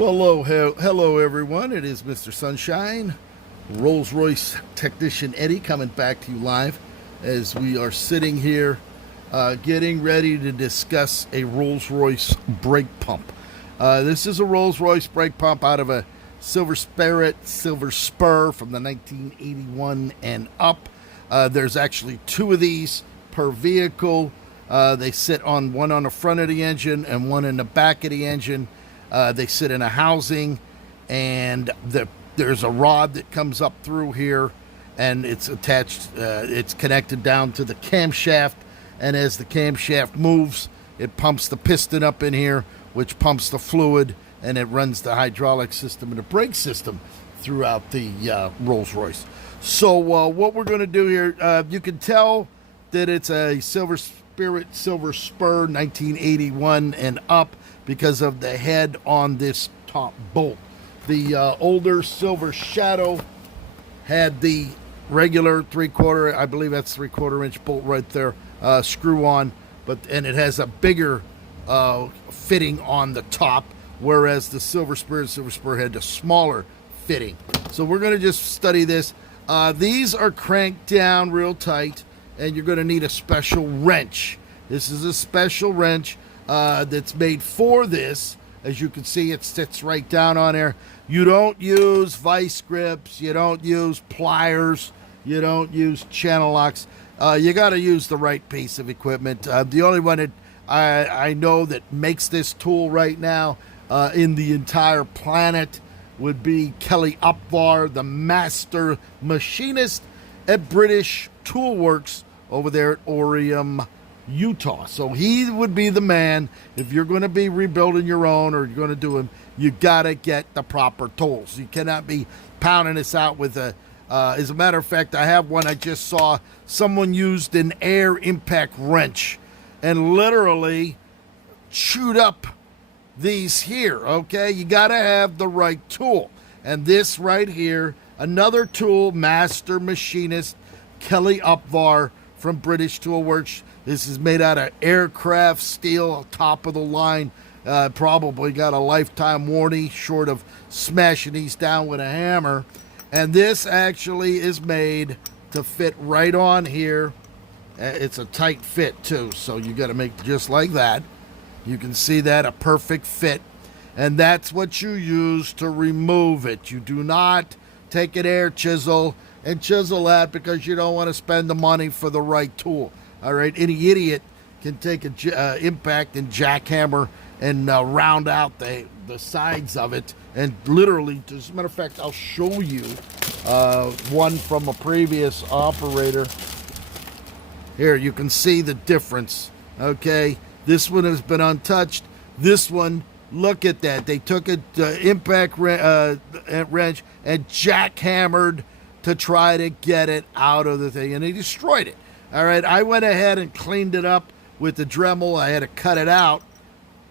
Well, hello everyone. It is Mr. Sunshine, Rolls-Royce technician Eddie, coming back to you live as we are sitting here getting ready to discuss a Rolls-Royce brake pump. This is a Rolls-Royce brake pump out of a Silver SPUR from the 1981 and up. There's actually two of these per vehicle. They sit on one on the front of the engine and one in the back of the engine. They sit in a housing, and there's a rod that comes up through here, and it's attached, it's connected down to the camshaft, and as the camshaft moves, it pumps the piston up in here, which pumps the fluid, and it runs the hydraulic system and the brake system throughout the Rolls-Royce. So what we're going to do here, you can tell that it's a Silver SPUR 1981 and up, because of the head on this top bolt. The older Silver Shadow had the regular 3/4, I believe that's 3/4 inch bolt right there, screw on, and it has a bigger fitting on the top, whereas the Silver SPUR had the smaller fitting. So we're going to just study this. These are cranked down real tight, and you're going to need a special wrench. This is a special wrench that's made for this. As you can see, it sits right down on there. You don't use vice grips, you don't use pliers, you don't use channel locks. You got to use the right piece of equipment. The only one that I know that makes this tool right now in the entire planet would be Kelly Upvar, the master machinist at British Tool Works over there at Orium, Utah. So he would be the man. If you're going to be rebuilding your own or you're going to do them, you got to get the proper tools. You cannot be pounding this out with a as a matter of fact, I have one. I just saw someone used an air impact wrench and literally chewed up these here. Okay, you got to have the right tool, and this right here, another tool, master machinist Kelly Upvar from British Tool Works. This is made out of aircraft steel, top of the line. Probably got a lifetime warranty, short of smashing these down with a hammer. And this actually is made to fit right on here. It's a tight fit too, so you got to make just like that. You can see that, a perfect fit. And that's what you use to remove it. You do not take an air chisel and chisel that, because you don't want to spend the money for the right tool. All right, any idiot can take an impact and jackhammer and round out the sides of it, and literally, as a matter of fact, I'll show you one from a previous operator. Here, you can see the difference, okay? This one has been untouched. This one, look at that. They took an impact wrench and jackhammered to try to get it out of the thing, and they destroyed it. All right, I went ahead and cleaned it up with the Dremel. I had to cut it out,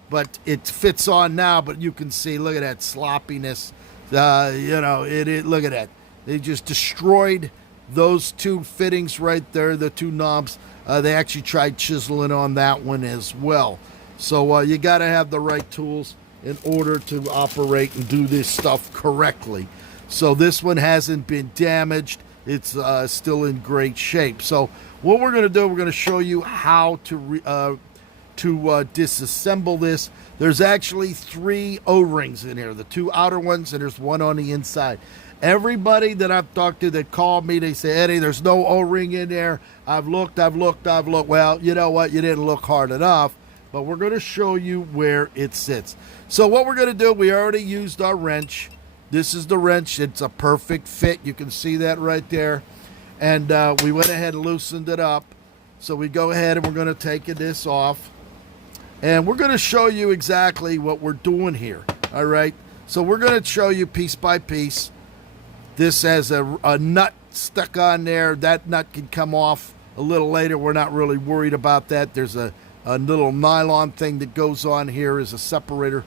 but it fits on now. But you can see, look at that sloppiness. You know, look at that. They just destroyed those two fittings right there, the two knobs. They actually tried chiseling on that one as well. So you got to have the right tools in order to operate and do this stuff correctly. So this one hasn't been damaged. It's still in great shape. So what we're going to do, we're going to show you how to disassemble this. There's actually 3 O-rings in here, the 2 outer ones, and there's one on the inside. Everybody that I've talked to that called me, they say, Eddie, there's no O-ring in there. I've looked. Well, you know what? You didn't look hard enough, but we're going to show you where it sits. So what we're going to do, we already used our wrench. This is the wrench. It's a perfect fit. You can see that right there. And we went ahead and loosened it up. So we go ahead and we're going to take this off. And we're going to show you exactly what we're doing here. All right. So we're going to show you piece by piece. This has a nut stuck on there. That nut can come off a little later. We're not really worried about that. There's a little nylon thing that goes on here as a separator.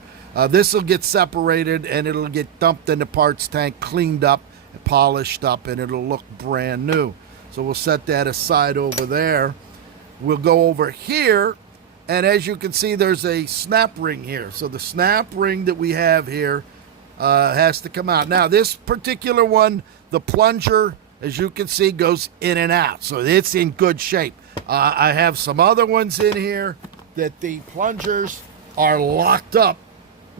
This will get separated, and it'll get dumped in the parts tank, cleaned up, polished up, and it'll look brand new. So we'll set that aside over there. We'll go over here And as you can see, there's a snap ring here. So the snap ring that we have here has to come out. Now, this particular one, the plunger, as you can see, goes in and out. So it's in good shape. I have some other ones in here that the plungers are locked up,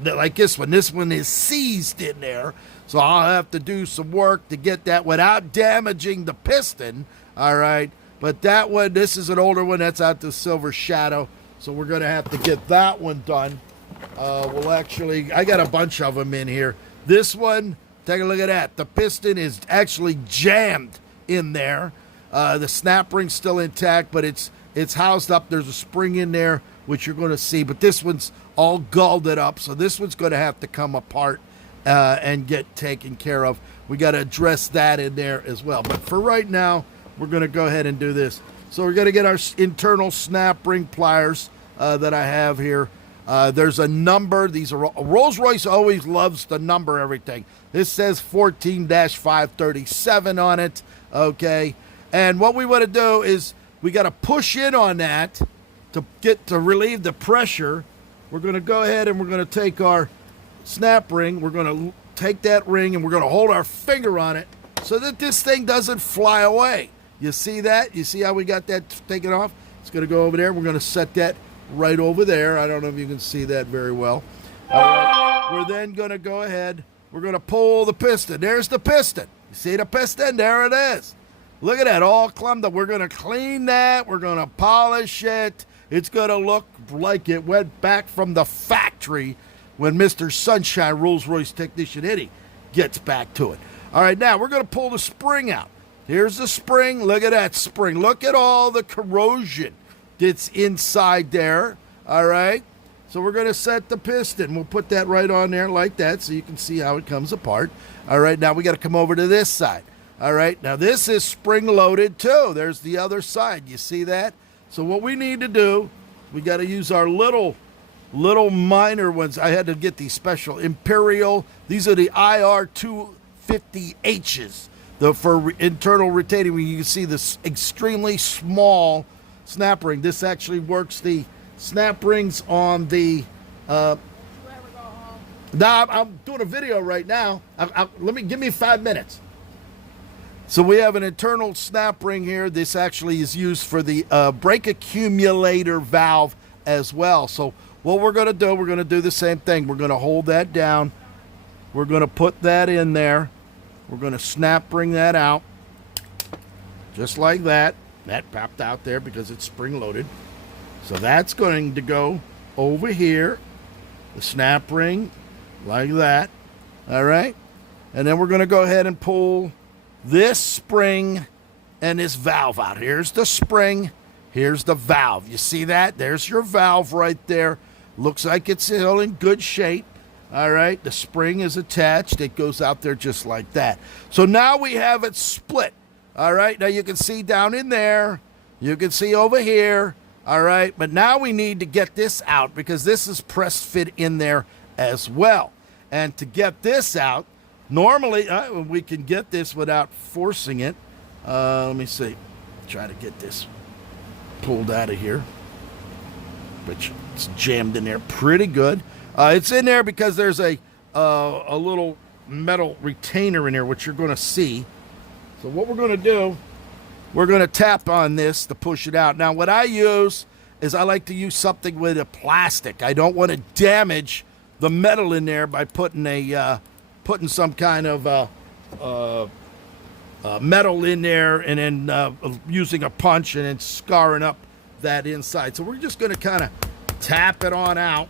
like this one. This one is seized in there. So I'll have to do some work to get that without damaging the piston. All right. But that one, this is an older one. That's out the Silver Shadow. So we're going to have to get that one done. I got a bunch of them in here. This one, take a look at that. The piston is actually jammed in there. The snap ring's still intact, but it's housed up. There's a spring in there, which you're going to see. But this one's all gulled up. So this one's going to have to come apart and get taken care of. We got to address that in there as well. But for right now, we're going to go ahead and do this. So we're going to get our internal snap ring pliers that I have here. There's a number. These are Rolls-Royce always loves to number everything. This says 14-537 on it. Okay. And what we want to do is we got to push in on that to relieve the pressure. We're going to go ahead and we're going to take our snap ring. We're going to take that ring and we're going to hold our finger on it so that this thing doesn't fly away. You see that? You see how we got that taken off? It's going to go over there. We're going to set that right over there. I don't know if you can see that very well. All right. We're then going to go ahead. We're going to pull the piston. There's the piston. You see the piston? There it is. Look at that, all clumped up. We're going to clean that. We're going to polish it. It's going to look like it went back from the factory when Mr. Sunshine, Rolls-Royce technician Eddie, gets back to it. All right, now we're going to pull the spring out. Here's the spring. Look at that spring. Look at all the corrosion that's inside there. All right. So we're going to set the piston. We'll put that right on there like that so you can see how it comes apart. All right. Now we got to come over to this side. All right. Now this is spring loaded too. There's the other side. You see that? So what we need to do, we got to use our little minor ones. I had to get these special Imperial. These are the IR 250Hs. For internal retaining, you can see this extremely small snap ring. This actually works the snap rings on the. Now I'm doing a video right now. Give me 5 minutes. So we have an internal snap ring here. This actually is used for the brake accumulator valve as well. So what we're going to do the same thing. We're going to hold that down. We're going to put that in there. We're going to snap ring that out, just like that. That popped out there because it's spring loaded. So that's going to go over here, the snap ring, like that. All right. And then we're going to go ahead and pull this spring and this valve out. Here's the spring. Here's the valve. You see that? There's your valve right there. Looks like it's still in good shape. All right, the spring is attached. It goes out there just like that. So now we have it split. All right, now you can see down in there. You can see over here. All right, but now we need to get this out because this is press fit in there as well. And to get this out, normally we can get this without forcing it. Let me see. Try to get this pulled out of here, which it's jammed in there pretty good. It's in there because there's a little metal retainer in there, which you're going to see. So what we're going to do, we're going to tap on this to push it out. Now, what I use is I like to use something with a plastic. I don't want to damage the metal in there by putting some kind of metal in there and then using a punch and then scarring up that inside. So we're just going to kind of tap it on out.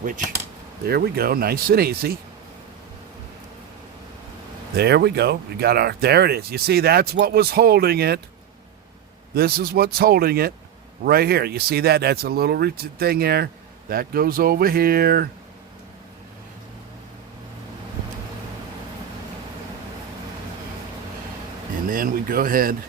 Which, there we go, nice and easy. There we go. We got our, there it is. You see, that's what was holding it. This is what's holding it right here. You see that? That's a little thing there. That goes over here. And then we go ahead.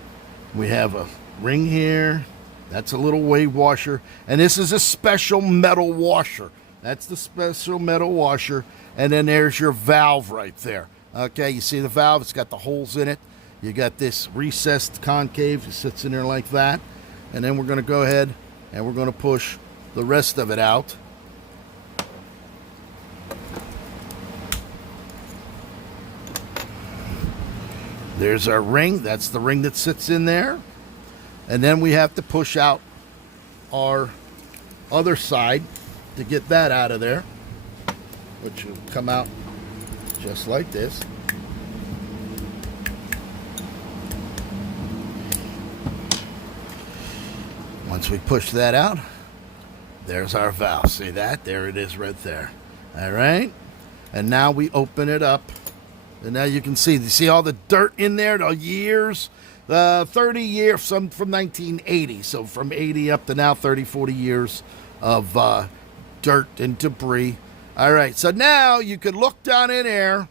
We have a ring here. That's a little wave washer. And this is a special metal washer. That's the special metal washer. And then there's your valve right there. Okay, you see the valve? It's got the holes in it. You got this recessed concave. It sits in there like that. And then we're going to go ahead and we're going to push the rest of it out. There's our ring. That's the ring that sits in there. And then we have to push out our other side to get that out of there, which will come out just like this. Once we push that out, there's our valve. See that? There it is right there. All right. And now we open it up. And now you can see all the dirt in there, the years, 30 years, some from 1980. So from 80 up to now, 30, 40 years of dirt and debris. All right. So now you could look down in there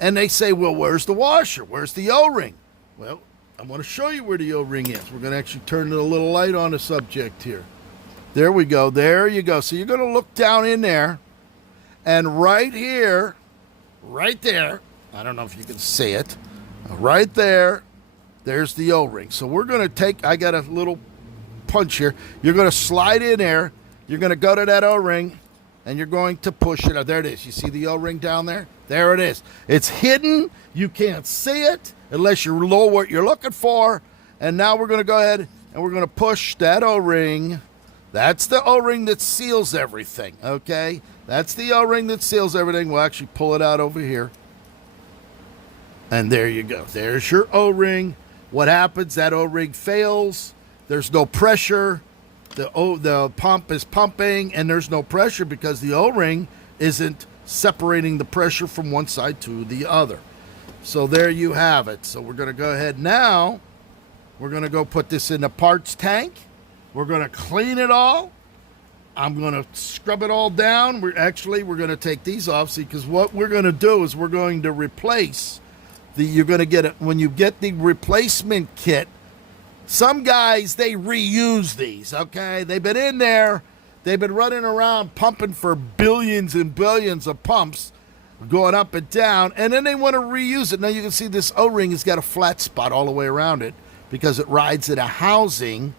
and they say, well, where's the washer? Where's the O-ring? Well, I want to show you where the O-ring is. We're going to actually turn a little light on the subject here. There we go. There you go. So you're going to look down in there, and right here, right there, I don't know if you can see it, right there, there's the O-ring. So we're going to take, I got a little punch here. You're going to slide in there. You're going to go to that O-ring, and you're going to push it. Oh, there it is. You see the O-ring down there? There it is. It's hidden. You can't see it unless you know what you're looking for. And now we're going to go ahead and we're going to push that O-ring. That's the O-ring that seals everything, okay? That's the O-ring that seals everything. We'll actually pull it out over here. And there you go. There's your O-ring. What happens? That O-ring fails. There's no pressure. The pump is pumping, and there's no pressure because the O-ring isn't separating the pressure from one side to the other. So there you have it. So we're going to go ahead now. We're going to go put this in the parts tank. We're going to clean it all. I'm going to scrub it all down. We're going to take these off, see, because what we're going to do is we're going to replace you're going to get it when you get the replacement kit. Some guys, they reuse these, okay? They've been in there. They've been running around pumping for billions and billions of pumps, going up and down, and then they want to reuse it. Now you can see this O-ring has got a flat spot all the way around it because it rides in a housing,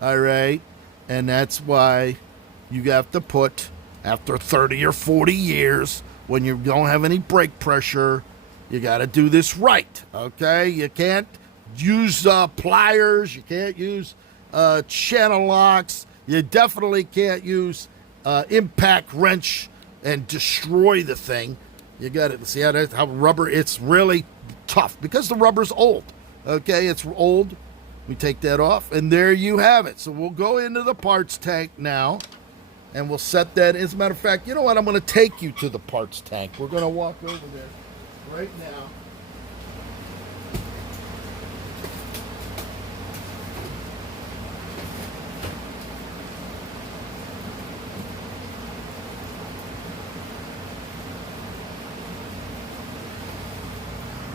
all right? And that's why you have to put, after 30 or 40 years, when you don't have any brake pressure, you got to do this right, okay? You can't use pliers. You can't use channel locks. You definitely can't use impact wrench and destroy the thing. You got to see how rubber, it's really tough because the rubber's old. Okay, it's old. We take that off, and there you have it. So we'll go into the parts tank now, and we'll set that. As a matter of fact, you know what? I'm going to take you to the parts tank. We're going to walk over there right now.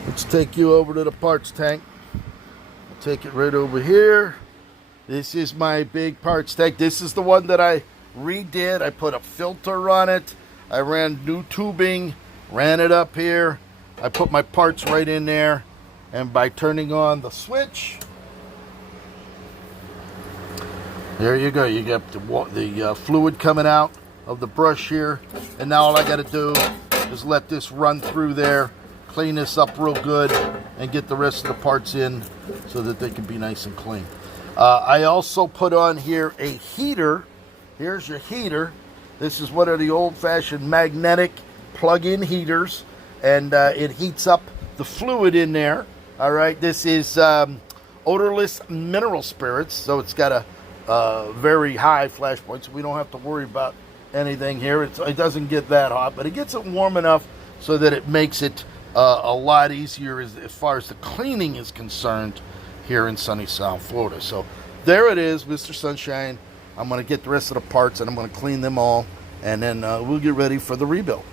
Let's take you over to the parts tank. I'll take it right over here. This is my big parts tank. This is the one that I redid. I put a filter on it. I ran new tubing, ran it up here. I put my parts right in there. And by turning on the switch, there you go. You get the fluid coming out of the brush here. And now all I got to do is let this run through there. Clean this up real good and get the rest of the parts in so that they can be nice and clean. I also put on here a heater. Here's your heater. This is one of the old-fashioned magnetic plug-in heaters, and it heats up the fluid in there. All right, this is odorless mineral spirits, so it's got a very high flash point, so we don't have to worry about anything here. It doesn't get that hot, but it gets it warm enough so that it makes it a lot easier as far as the cleaning is concerned here in sunny South Florida. So there it is, Mr. Sunshine. I'm going to get the rest of the parts and I'm going to clean them all, and then we'll get ready for the rebuild.